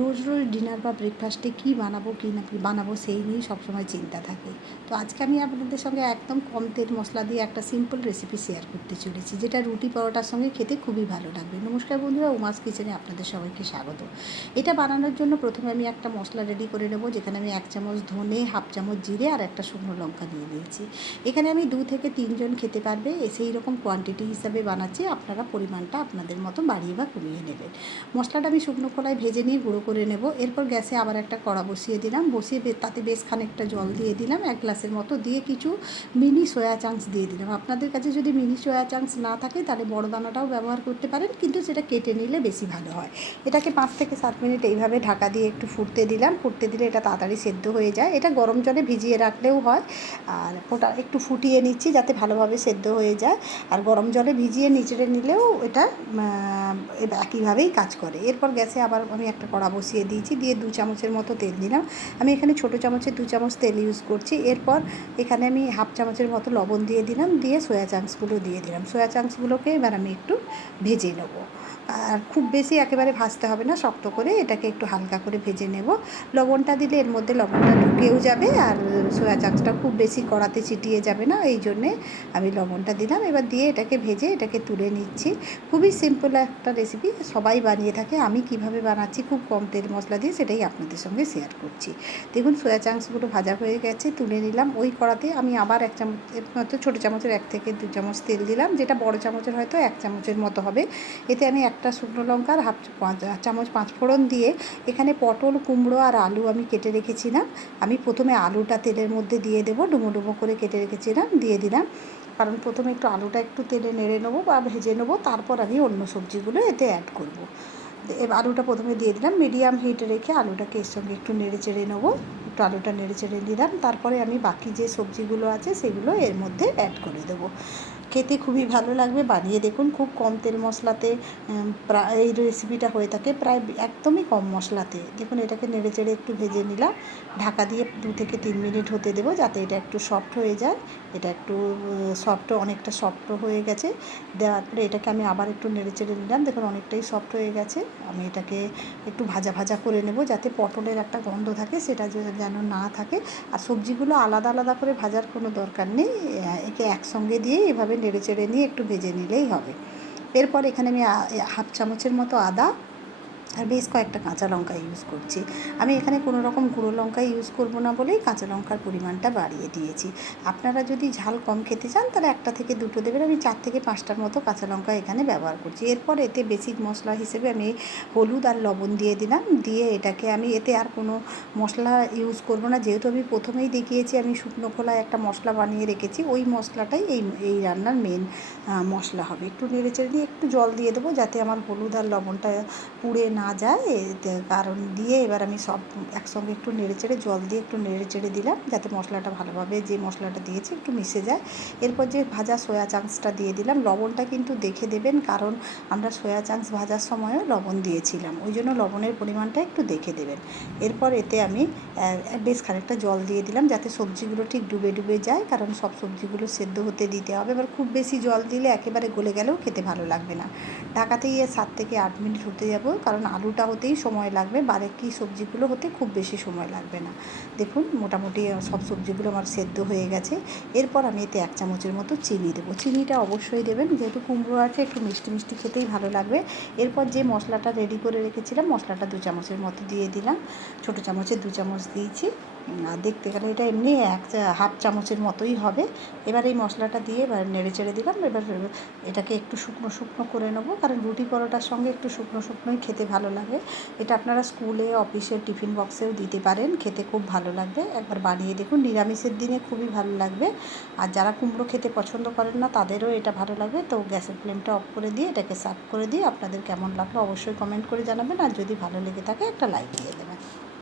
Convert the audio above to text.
রোজ রোজ dinner বা ব্রেকফাস্টে কী বানাবো কী না বানাবো সেই নিয়েই সবসময় চিন্তা থাকে। তো আজকে আমি আপনাদের সঙ্গে একদম কম তেল মশলা দিয়ে একটা সিম্পল রেসিপি শেয়ার করতে চলেছি, যেটা রুটি পরোটার সঙ্গে খেতে খুবই ভালো লাগবে। নমস্কার বন্ধুরা, উমাস কিচেনে আপনাদের সবাইকে স্বাগত। এটা বানানোর জন্য প্রথমে আমি একটা মশলা রেডি করে নেবো, যেখানে আমি 1 চামচ ধনে, হাফ চামচ জিরে আর একটা শুকনো লঙ্কা দিয়ে দিয়েছি। এখানে আমি 2 থেকে 3 জন খেতে পারবে সেই রকম কোয়ান্টিটি হিসাবে বানাচ্ছি। আপনারা পরিমাণটা আপনাদের মতো বাড়িয়ে বা কমিয়ে নেবেন। মশলাটা আমি শুকনো কড়াই ভেজে নিয়ে গুঁড়ো করে নেব। এরপর গ্যাসে আবার একটা কড়া বসিয়ে দিলাম, বসিয়ে তাতে বেশ খানিকটা জল দিয়ে দিলাম 1 গ্লাসের মতো, দিয়ে কিছু মিনি সয়া চাংস দিয়ে দিলাম। আপনাদের কাছে যদি মিনি সয়া চাংস না থাকে তাহলে বড় দানাটাও ব্যবহার করতে পারেন, কিন্তু সেটা কেটে নিলে বেশি ভালো হয়। এটাকে 5 থেকে 7 মিনিট এইভাবে ঢাকা দিয়ে একটু ফুটতে দিলাম। ফুটতে দিলে এটা তাড়াতাড়ি সেদ্ধ হয়ে যায়। এটা গরম জলে ভিজিয়ে রাখলেও হয়, আর ওটা একটু ফুটিয়ে নিচ্ছি যাতে ভালোভাবে সেদ্ধ হয়ে যায়। আর গরম জলে ভিজিয়ে নিচড়ে নিলেও এটা একইভাবেই কাজ করে। এরপর গ্যাসে আবার আমি একটা কড়া বসিয়ে দিয়েছি, দিয়ে 2 চামচের মতো তেল দিলাম। আমি এখানে ছোটো চামচে 2 চামচ তেল ইউজ করছি। এরপর এখানে আমি হাফ চামচের মতো লবণ দিয়ে দিলাম, দিয়ে সয়া চাংসগুলো দিয়ে দিলাম। সয়া চাংসগুলোকে এবার আমি একটু ভেজে নেবো। আর খুব বেশি একেবারে ভাজতে হবে না, শক্ত করে এটাকে একটু হালকা করে ভেজে নেব। লবণটা দিলে এর মধ্যে লবণটা ঢুকেও যাবে, আর সয়া চাংসটা খুব বেশি কড়াতে চিটিয়ে যাবে না, এই জন্যে আমি লবণটা দিলাম। এবার দিয়ে এটাকে ভেজে এটাকে তুলে নিচ্ছি। খুবই সিম্পল একটা রেসিপি, সবাই বানিয়ে থাকে। আমি কিভাবে বানাচ্ছি খুব কম তেল মশলা দিয়ে, সেটাই আপনাদের সঙ্গে শেয়ার করছি। দেখুন সয়া চাংসগুলো ভাজা হয়ে গেছে, তুলে নিলাম। ওই কড়াতে আমি আবার 1 চামচের মতো, ছোটো চামচের 1 থেকে 2 চামচ তেল দিলাম, যেটা বড় চামচের হয়তো 1 চামচের মতো হবে। এতে আমি একটা শুকনো লঙ্কা আর হাফ চামচ 5 ফোড়ন দিয়ে, এখানে পটল, কুমড়ো আর আলু আমি কেটে রেখেছিলাম। আমি প্রথমে আলুটা তেলের মধ্যে দিয়ে দেবো, ডুমো ডুমো করে কেটে রেখেছিলাম, দিয়ে দিলাম। কারণ প্রথমে একটু আলুটা একটু তেলে নেড়ে নেবো বা ভেজে নেবো, তারপর আমি অন্য সবজিগুলো এতে অ্যাড করব। এবার আলুটা প্রথমে দিয়ে দিলাম, মিডিয়াম হিটে রেখে আলুটাকে এর সঙ্গে একটু নেড়ে চেড়ে নেবো। একটু আলুটা নেড়ে চেড়ে দিলাম, তারপরে আমি বাকি যে সবজিগুলো আছে সেগুলো এর মধ্যে অ্যাড করে দেবো। খেতে খুবই ভালো লাগবে, বানিয়ে দেখুন। খুব কম তেল মশলাতে প্রায় এই রেসিপিটা হয়ে থাকে, প্রায় একদমই কম মশলাতে। দেখুন এটাকে নেড়ে চেড়ে একটু ভেজে নিলাম। ঢাকা দিয়ে 2 থেকে 3 মিনিট হতে দেবো, যাতে এটা একটু সফট হয়ে যায়। এটা একটু অনেকটা সফট হয়ে গেছে। দেওয়ার পরে এটাকে আমি আবার একটু নেড়ে চেড়ে নিলাম। দেখুন অনেকটাই সফট হয়ে গেছে। আমি এটাকে একটু ভাজা ভাজা করে নেব, যাতে পটলের একটা গন্ধ থাকে সেটা যেন না থাকে। আর সবজিগুলো আলাদা আলাদা করে ভাজার কোনো দরকার নেই, একে একসঙ্গে দিয়ে এভাবে নেড়ে চেড়ে নিয়ে একটু ভেজে নিলেই হবে। এরপর এখানে আমি হাফ চামচের মতো আদা আর বেশ কয়েকটা কাঁচা লঙ্কা ইউজ করছি। আমি এখানে কোনো রকম গুঁড়ো লঙ্কা ইউজ করব না বলেই কাঁচা লঙ্কার পরিমাণটা বাড়িয়ে দিয়েছি। আপনারা যদি ঝাল কম খেতে চান তাহলে 1টা থেকে 2টো দেবেন। আমি 4 থেকে 5টার মতো কাঁচা লঙ্কা এখানে ব্যবহার করছি। এরপর এতে বেসিক মশলা হিসেবে আমি হলুদ আর লবণ দিয়ে দিলাম, দিয়ে এটাকে আমি এতে আর কোনো মশলা ইউজ করব না, যেহেতু আমি প্রথমেই দেখিয়েছি আমি শুকনো খোলায় একটা মশলা বানিয়ে রেখেছি। ওই মশলাটাই এই রান্নার মেন মশলা হবে। একটু নেড়ে চেড়ে নিয়ে একটু জল দিয়ে দেবো, যাতে আমার হলুদ আর লবণটা পুড়ে না যায়, কারণ দিয়ে এবার আমি সব একসঙ্গে একটু নেড়ে চেড়ে জল দিয়ে একটু নেড়ে চেড়ে দিলাম, যাতে মশলাটা ভালোভাবে, যে মশলাটা দিয়েছি, একটু মিশে যায়। এরপর যে ভাজা সয়া চাংসটা দিয়ে দিলাম। লবণটা কিন্তু দেখে দেবেন, কারণ আমরা সয়া চাংস ভাজার সময়ও লবণ দিয়েছিলাম, ওই জন্য লবণের পরিমাণটা একটু দেখে দেবেন। এরপর এতে আমি বেশ খানিকটা জল দিয়ে দিলাম, যাতে সবজিগুলো ঠিক ডুবে ডুবে যায়, কারণ সব সবজিগুলো সেদ্ধ হতে দিতে হবে। এবার খুব বেশি জল দিলে একেবারে গলে গেলেও খেতে ভালো লাগবে না। ঢাকাতেই 7 থেকে 8 মিনিট হতে যাব, কারণ আলুটা হতেই সময় লাগবে, বাকি সবজিগুলো হতে খুব বেশি সময় লাগবে না। দেখুন মোটামুটি সব সবজিগুলো আমার সেদ্ধ হয়ে গেছে। এরপর আমি এতে 1 চামচের মতো চিনি দেবো। চিনিটা অবশ্যই দেবেন, যেহেতু কুমড়ো আছে, একটু মিষ্টি মিষ্টি খেতেই ভালো লাগবে। এরপর যে মশলাটা রেডি করে রেখেছিলাম, মশলাটা 2 চামচের মতো দিয়ে দিলাম। ছোটো চামচে 2 চামচ দিয়েছি, আর দেখতে গেলে এটা এমনি হাফ চামচের মতোই হবে। এবার এই মশলাটা দিয়ে এবার নেড়ে চেড়ে দিলাম। এবার এটাকে একটু শুকনো শুকনো করে নেবো, কারণ রুটি পরোটার সঙ্গে একটু শুকনো শুকনোই খেতে ভালো লাগে। এটা আপনারা স্কুলে, অফিসের টিফিন বক্সেও দিতে পারেন, খেতে খুব ভালো লাগবে। একবার বানিয়ে দেখুন, নিরামিষের দিনে খুবই ভালো লাগবে। আর যারা কুমড়ো খেতে পছন্দ করেন না তাদেরও এটা ভালো লাগবে। তো গ্যাসের ফ্লেমটা অফ করে দিয়ে এটাকে সার্ভ করে দিয়ে আপনাদের কেমন লাগলো অবশ্যই কমেন্ট করে জানাবেন, আর যদি ভালো লেগে থাকে একটা লাইক দিয়ে দেবেন।